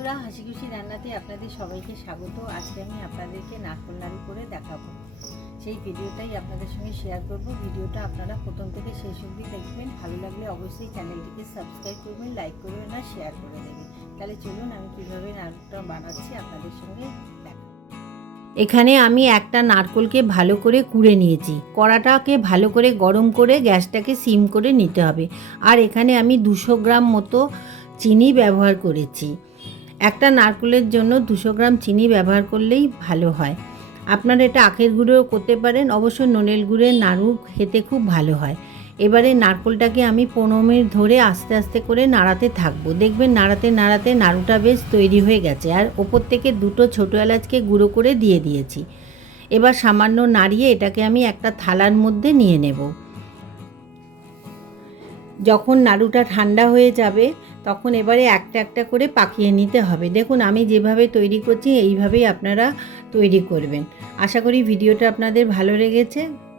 বন্ধুরা, হাসি খুশি রান্নাতে আপনাদের সবাইকে স্বাগত। আজকে আমি আপনাদেরকে নারকোল নাড়ু করে দেখাবো। সেই ভিডিওটাই আপনাদের সঙ্গে শেয়ার করব। ভিডিওটা আপনারা প্রথম থেকে শেষ অবধি দেখবেন। ভালো লাগলে অবশ্যই চ্যানেলটিকে সাবস্ক্রাইব করবেন লাইক করবেন আর শেয়ার করে দেবেন। তাহলে চলুন, আমি কীভাবে নাড়ুটা বানাচ্ছি আপনাদের সঙ্গে এখানে আমি একটা নারকোলকে ভালো করে কুড়ে নিয়েছি। কড়াটাকে ভালো করে গরম করে গ্যাসটাকে সিম করে নিতে হবে। আর এখানে আমি দুশো গ্রাম মতো চিনি ব্যবহার করেছি। একটা নারকেলের জন্য দুশো গ্রাম চিনি ব্যবহার করলেই ভালো হয়। আপনারা এটা আখের গুঁড়ো করতে পারেন, অবশ্য ননেল গুড়ের নাড়ু খেতে খুব ভালো হয়। এবারে নারকেলটাকে আমি পনেরো মিনিট ধরে আস্তে আস্তে করে নাড়াতে থাকব। দেখবেন নাড়াতে নাড়াতে নাড়ুটা বেশ তৈরি হয়ে গেছে। আর ওপর থেকে দুটো ছোটো এলাচকে গুঁড়ো করে দিয়ে দিয়েছি। এবার সামান্য নাড়িয়ে এটাকে আমি একটা থালার মধ্যে নিয়ে নেব। যখন নাড়ুটা ঠান্ডা হয়ে যাবে, তখন এবারে একটা একটা করে পাকিয়ে নিতে হবে। দেখুন, আমি যেভাবে তৈরি করছি, এইভাবেই আপনারা তৈরি করবেন। আশা করি ভিডিওটা আপনাদের ভালো লেগেছে।